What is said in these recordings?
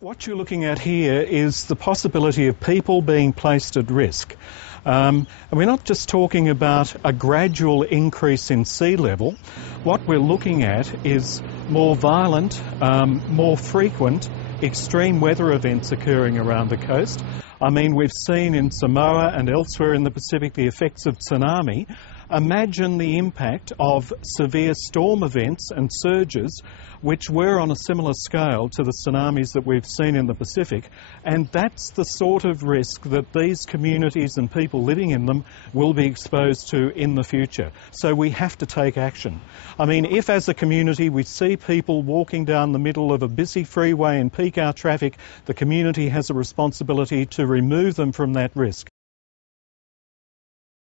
What you're looking at here is the possibility of people being placed at risk. And we're not just talking about a gradual increase in sea level. What we're looking at is more violent, more frequent extreme weather events occurring around the coast. I mean, we've seen in Samoa and elsewhere in the Pacific the effects of tsunami. Imagine the impact of severe storm events and surges which were on a similar scale to the tsunamis that we've seen in the Pacific, and that's the sort of risk that these communities and people living in them will be exposed to in the future. So we have to take action. I mean, if as a community we see people walking down the middle of a busy freeway in peak hour traffic, the community has a responsibility to remove them from that risk.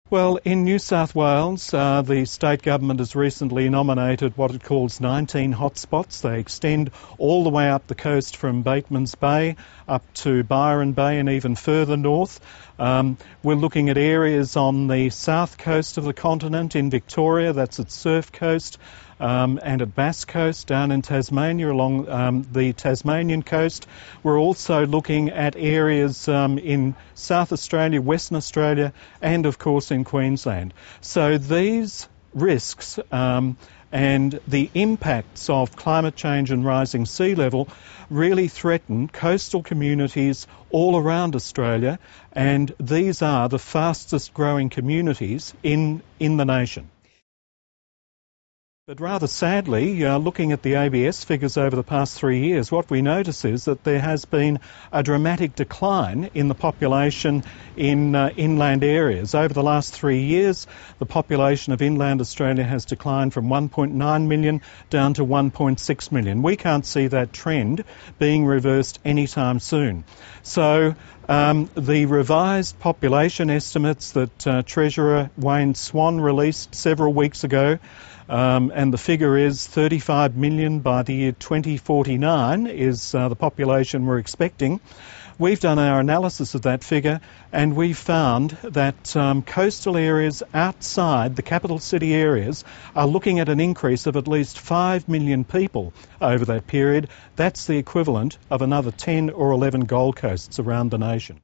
Well, in New South Wales, the state government has recently nominated what it calls 19 hotspots. They extend all the way up the coast from Batemans Bay up to Byron Bay and even further north. We're looking at areas on the south coast of the continent in Victoria, that's at Surf Coast, and at Bass Coast down in Tasmania along the Tasmanian coast. We're also looking at areas in South Australia, Western Australia, and of course in Queensland. So these risks and the impacts of climate change and rising sea level really threaten coastal communities all around Australia, and these are the fastest growing communities in the nation. But rather sadly, looking at the ABS figures over the past 3 years, what we notice is that there has been a dramatic decline in the population in inland areas. Over the last 3 years, the population of inland Australia has declined from 1.9 million down to 1.6 million. We can't see that trend being reversed anytime soon. So the revised population estimates that Treasurer Wayne Swan released several weeks ago, and the figure is 35 million by the year 2049 is the population we're expecting. We've done our analysis of that figure, and we've found that coastal areas outside the capital city areas are looking at an increase of at least 5 million people over that period. That's the equivalent of another 10 or 11 Gold Coasts around the nation.